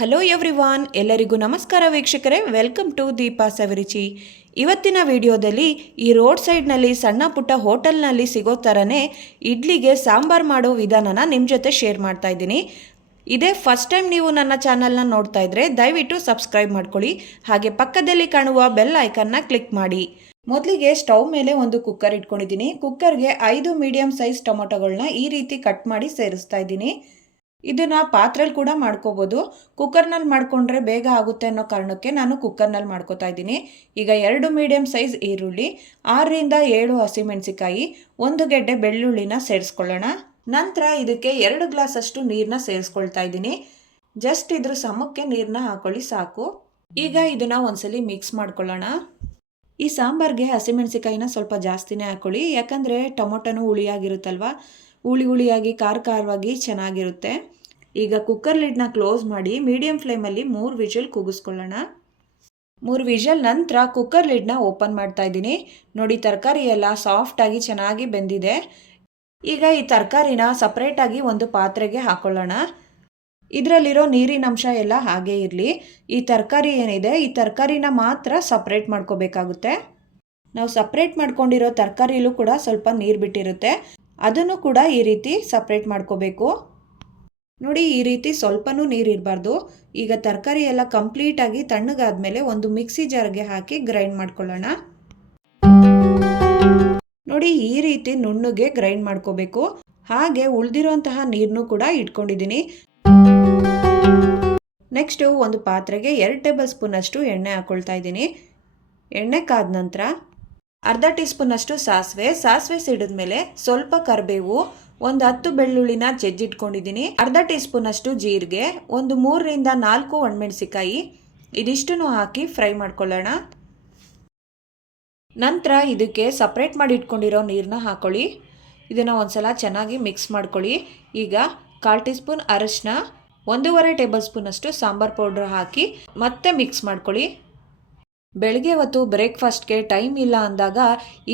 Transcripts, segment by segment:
Hello everyone, ಎಲ್ಲರಿಗೂ ನಮಸ್ಕಾರ ವೀಕ್ಷಕರೇ. ವೆಲ್ಕಮ್ ಟು ದೀಪಾ ಸವಿರುಚಿ. ಇವತ್ತಿನ ವಿಡಿಯೋದಲ್ಲಿ ಈ ರೋಡ್ ಸೈಡ್ನಲ್ಲಿ ಸಣ್ಣ ಪುಟ್ಟ ಹೋಟೆಲ್ನಲ್ಲಿ ಸಿಗೋ ಥರನೇ ಇಡ್ಲಿಗೆ ಸಾಂಬಾರು ಮಾಡೋ ವಿಧಾನನ ನಿಮ್ಮ ಜೊತೆ ಶೇರ್ ಮಾಡ್ತಾ ಇದ್ದೀನಿ. ಇದೇ ಫಸ್ಟ್ ಟೈಮ್ ನೀವು ನನ್ನ ಚಾನಲ್ನ ನೋಡ್ತಾ ಇದ್ರೆ ದಯವಿಟ್ಟು ಸಬ್ಸ್ಕ್ರೈಬ್ ಮಾಡ್ಕೊಳ್ಳಿ. ಹಾಗೆ ಪಕ್ಕದಲ್ಲಿ ಕಾಣುವ ಬೆಲ್ ಐಕನ್ನ ಕ್ಲಿಕ್ ಮಾಡಿ. ಮೊದಲಿಗೆ ಸ್ಟವ್ ಮೇಲೆ ಒಂದು ಕುಕ್ಕರ್ ಇಟ್ಕೊಂಡಿದ್ದೀನಿ. ಕುಕ್ಕರ್ಗೆ 5 ಮೀಡಿಯಂ ಸೈಜ್ ಟೊಮೊಟೊಗಳನ್ನ ಈ ರೀತಿ ಕಟ್ ಮಾಡಿ ಸೇರಿಸ್ತಾ ಇದ್ದೀನಿ. ಇದನ್ನು ಪಾತ್ರೆಯಲ್ಲಿ ಕೂಡ ಮಾಡ್ಕೋಬೋದು. ಕುಕ್ಕರ್ನಲ್ಲಿ ಮಾಡಿಕೊಂಡ್ರೆ ಬೇಗ ಆಗುತ್ತೆ ಅನ್ನೋ ಕಾರಣಕ್ಕೆ ನಾನು ಕುಕ್ಕರ್ನಲ್ಲಿ ಮಾಡ್ಕೋತಾ ಇದ್ದೀನಿ. ಈಗ 2 ಮೀಡಿಯಂ ಸೈಜ್ ಈರುಳ್ಳಿ, 6ರಿಂದ 7 ಹಸಿಮೆಣಸಿಕಾಯಿ, 1 ಗೆಡ್ಡೆ ಬೆಳ್ಳುಳ್ಳಿನ ಸೇರಿಸ್ಕೊಳ್ಳೋಣ. ನಂತರ ಇದಕ್ಕೆ 2 ಗ್ಲಾಸ್ ಅಷ್ಟು ನೀರನ್ನ ಸೇರಿಸ್ಕೊಳ್ತಾ ಇದ್ದೀನಿ. ಜಸ್ಟ್ ಇದ್ರ ಸಮಕ್ಕೆ ನೀರನ್ನ ಹಾಕೊಳ್ಳಿ ಸಾಕು. ಈಗ ಇದನ್ನು ಒಂದ್ಸಲಿ ಮಿಕ್ಸ್ ಮಾಡ್ಕೊಳ್ಳೋಣ. ಈ ಸಾಂಬಾರ್ಗೆ ಹಸಿಮೆಣಸಿಕಾಯಿನ ಸ್ವಲ್ಪ ಜಾಸ್ತಿನೇ ಹಾಕೊಳ್ಳಿ, ಯಾಕಂದರೆ ಟೊಮೊಟೊನೂ ಹುಳಿಯಾಗಿರುತ್ತಲ್ವ, ಹುಳಿಯಾಗಿ ಖಾರವಾಗಿ ಚೆನ್ನಾಗಿರುತ್ತೆ. ಈಗ ಕುಕ್ಕರ್ ಲಿಡ್ನ ಕ್ಲೋಸ್ ಮಾಡಿ ಮೀಡಿಯಂ ಫ್ಲೇಮಲ್ಲಿ 3 ವಿಷಲ್ ಕೂಗಿಸ್ಕೊಳ್ಳೋಣ. 3 ವಿಷಲ್ ನಂತರ ಕುಕ್ಕರ್ ಲಿಡ್ನ ಓಪನ್ ಮಾಡ್ತಾ ಇದ್ದೀನಿ. ನೋಡಿ, ತರಕಾರಿ ಎಲ್ಲ ಸಾಫ್ಟಾಗಿ ಚೆನ್ನಾಗಿ ಬೆಂದಿದೆ. ಈಗ ಈ ತರಕಾರಿನ ಸಪ್ರೇಟಾಗಿ ಒಂದು ಪಾತ್ರೆಗೆ ಹಾಕೊಳ್ಳೋಣ. ಇದರಲ್ಲಿರೋ ನೀರಿನ ಅಂಶ ಎಲ್ಲ ಹಾಗೇ ಇರಲಿ. ಈ ತರಕಾರಿ ಏನಿದೆ, ಈ ತರಕಾರಿನ ಮಾತ್ರ ಸಪ್ರೇಟ್ ಮಾಡ್ಕೋಬೇಕಾಗುತ್ತೆ. ನಾವು ಸಪ್ರೇಟ್ ಮಾಡ್ಕೊಂಡಿರೋ ತರಕಾರಿಲೂ ಕೂಡ ಸ್ವಲ್ಪ ನೀರು ಬಿಟ್ಟಿರುತ್ತೆ, ಅದನ್ನು ಕೂಡ ಈ ರೀತಿ ಸಪ್ರೇಟ್ ಮಾಡ್ಕೋಬೇಕು. ನೋಡಿ, ಈ ರೀತಿ ಸ್ವಲ್ಪನೂ ನೀರು ಇರಬಾರ್ದು. ಈಗ ತರಕಾರಿ ಎಲ್ಲ ಕಂಪ್ಲೀಟಾಗಿ ತಣ್ಣಗಾದ್ಮೇಲೆ ಒಂದು ಮಿಕ್ಸಿ ಜಾರ್ಗೆ ಹಾಕಿ ಗ್ರೈಂಡ್ ಮಾಡ್ಕೊಳ್ಳೋಣ. ನೋಡಿ, ಈ ರೀತಿ ನುಣ್ಣಗೆ ಗ್ರೈಂಡ್ ಮಾಡ್ಕೋಬೇಕು. ಹಾಗೆ ಉಳಿದಿರುವಂತಹ ನೀರನ್ನು ಕೂಡ ಇಟ್ಕೊಂಡಿದ್ದೀನಿ. ನೆಕ್ಸ್ಟು ಒಂದು ಪಾತ್ರೆಗೆ 2 ಟೇಬಲ್ ಸ್ಪೂನ್ ಅಷ್ಟು ಎಣ್ಣೆ ಹಾಕ್ಕೊಳ್ತಾ ಇದ್ದೀನಿ. ಎಣ್ಣೆ ಕಾದ ನಂತರ ಅರ್ಧ ಟೀ ಸ್ಪೂನ್ ಅಷ್ಟು ಸಾಸಿವೆ ಸಿಡಿದ್ಮೇಲೆ ಸ್ವಲ್ಪ ಕರಿಬೇವು, ಒಂದು 10 ಬೆಳ್ಳುಳ್ಳಿನ ಜಜ್ಜಿಟ್ಕೊಂಡಿದ್ದೀನಿ, ಅರ್ಧ ಟೀ ಸ್ಪೂನ್ ಅಷ್ಟು ಜೀರಿಗೆ, ಒಂದು 3ರಿಂದ 4 ಒಣಮೆಣಸಿಕಾಯಿ, ಇದಿಷ್ಟನ್ನು ಹಾಕಿ ಫ್ರೈ ಮಾಡ್ಕೊಳ್ಳೋಣ. ನಂತರ ಇದಕ್ಕೆ ಸಪ್ರೇಟ್ ಮಾಡಿ ಇಟ್ಕೊಂಡಿರೋ ನೀರನ್ನ ಹಾಕೊಳ್ಳಿ. ಇದನ್ನು ಒಂದ್ಸಲ ಚೆನ್ನಾಗಿ ಮಿಕ್ಸ್ ಮಾಡ್ಕೊಳ್ಳಿ. ಈಗ 1/4 ಟೀ ಸ್ಪೂನ್ ಅರಿಶಿನ, 1.5 ಟೇಬಲ್ ಸ್ಪೂನ್ ಅಷ್ಟು ಸಾಂಬಾರ್ ಪೌಡ್ರ್ ಹಾಕಿ ಮತ್ತೆ ಮಿಕ್ಸ್ ಮಾಡ್ಕೊಳ್ಳಿ. ಬೆಳಗ್ಗೆ ಹೊತ್ತು ಬ್ರೇಕ್ಫಾಸ್ಟ್ಗೆ ಟೈಮ್ ಇಲ್ಲ ಅಂದಾಗ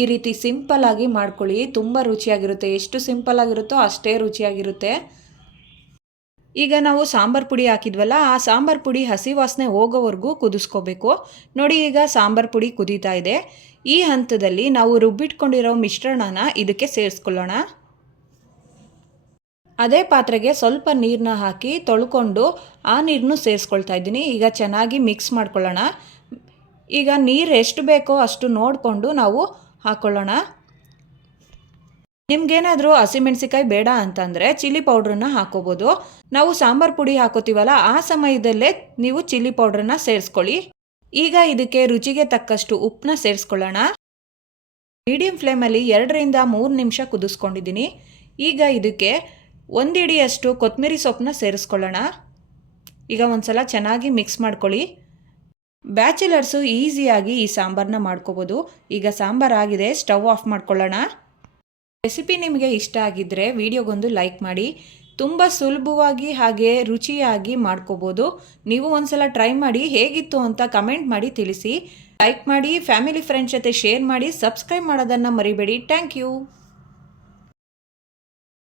ಈ ರೀತಿ ಸಿಂಪಲ್ಲಾಗಿ ಮಾಡ್ಕೊಳ್ಳಿ, ತುಂಬ ರುಚಿಯಾಗಿರುತ್ತೆ. ಎಷ್ಟು ಸಿಂಪಲ್ ಆಗಿರುತ್ತೋ ಅಷ್ಟೇ ರುಚಿಯಾಗಿರುತ್ತೆ. ಈಗ ನಾವು ಸಾಂಬಾರು ಪುಡಿ ಹಾಕಿದ್ವಲ್ಲ, ಆ ಸಾಂಬಾರು ಪುಡಿ ಹಸಿ ವಾಸನೆ ಹೋಗೋವರೆಗೂ ಕುದಿಸ್ಕೋಬೇಕು. ನೋಡಿ, ಈಗ ಸಾಂಬಾರು ಪುಡಿ ಕುದೀತಾ ಇದೆ. ಈ ಹಂತದಲ್ಲಿ ನಾವು ರುಬ್ಬಿಟ್ಕೊಂಡಿರೋ ಮಿಶ್ರಣನ ಇದಕ್ಕೆ ಸೇರಿಸ್ಕೊಳ್ಳೋಣ. ಅದೇ ಪಾತ್ರೆಗೆ ಸ್ವಲ್ಪ ನೀರನ್ನ ಹಾಕಿ ತೊಳ್ಕೊಂಡು ಆ ನೀರನ್ನು ಸೇರಿಸ್ಕೊಳ್ತಾ ಇದ್ದೀನಿ. ಈಗ ಚೆನ್ನಾಗಿ ಮಿಕ್ಸ್ ಮಾಡ್ಕೊಳ್ಳೋಣ. ಈಗ ನೀರು ಎಷ್ಟು ಬೇಕೋ ಅಷ್ಟು ನೋಡಿಕೊಂಡು ನಾವು ಹಾಕ್ಕೊಳ್ಳೋಣ. ನಿಮ್ಗೇನಾದರೂ ಹಸಿಮೆಣಸಿಕಾಯಿ ಬೇಡ ಅಂತಂದರೆ ಚಿಲ್ಲಿ ಪೌಡ್ರನ್ನ ಹಾಕೋಬೋದು. ನಾವು ಸಾಂಬಾರು ಪುಡಿ ಹಾಕೋತೀವಲ್ಲ, ಆ ಸಮಯದಲ್ಲೇ ನೀವು ಚಿಲ್ಲಿ ಪೌಡ್ರನ್ನ ಸೇರಿಸ್ಕೊಳ್ಳಿ. ಈಗ ಇದಕ್ಕೆ ರುಚಿಗೆ ತಕ್ಕಷ್ಟು ಉಪ್ಪನ್ನ ಸೇರಿಸ್ಕೊಳ್ಳೋಣ. ಮೀಡಿಯಂ ಫ್ಲೇಮಲ್ಲಿ 2ರಿಂದ 3 ನಿಮಿಷ ಕುದಿಸ್ಕೊಂಡಿದ್ದೀನಿ. ಈಗ ಇದಕ್ಕೆ 1 ಹಿಡಿಯಷ್ಟು ಕೊತ್ತಂಬರಿ ಸೊಪ್ಪನ್ನ ಸೇರಿಸ್ಕೊಳ್ಳೋಣ. ಈಗ ಒಂದ್ಸಲ ಚೆನ್ನಾಗಿ ಮಿಕ್ಸ್ ಮಾಡ್ಕೊಳ್ಳಿ. ಬ್ಯಾಚುಲರ್ಸು ಈಸಿಯಾಗಿ ಈ ಸಾಂಬಾರನ್ನ ಮಾಡ್ಕೋಬೋದು. ಈಗ ಸಾಂಬಾರು ಆಗಿದೆ, ಸ್ಟವ್ ಆಫ್ ಮಾಡ್ಕೊಳ್ಳೋಣ. ರೆಸಿಪಿ ನಿಮಗೆ ಇಷ್ಟ ಆಗಿದ್ದರೆ ವಿಡಿಯೋಗೊಂದು ಲೈಕ್ ಮಾಡಿ. ತುಂಬ ಸುಲಭವಾಗಿ ಹಾಗೆ ರುಚಿಯಾಗಿ ಮಾಡ್ಕೋಬೋದು. ನೀವು ಒಂದ್ಸಲ ಟ್ರೈ ಮಾಡಿ, ಹೇಗಿತ್ತು ಅಂತ ಕಮೆಂಟ್ ಮಾಡಿ ತಿಳಿಸಿ. ಲೈಕ್ ಮಾಡಿ, ಫ್ಯಾಮಿಲಿ ಫ್ರೆಂಡ್ಸ್ ಜೊತೆ ಶೇರ್ ಮಾಡಿ, ಸಬ್ಸ್ಕ್ರೈಬ್ ಮಾಡೋದನ್ನು ಮರಿಬೇಡಿ. Thank you.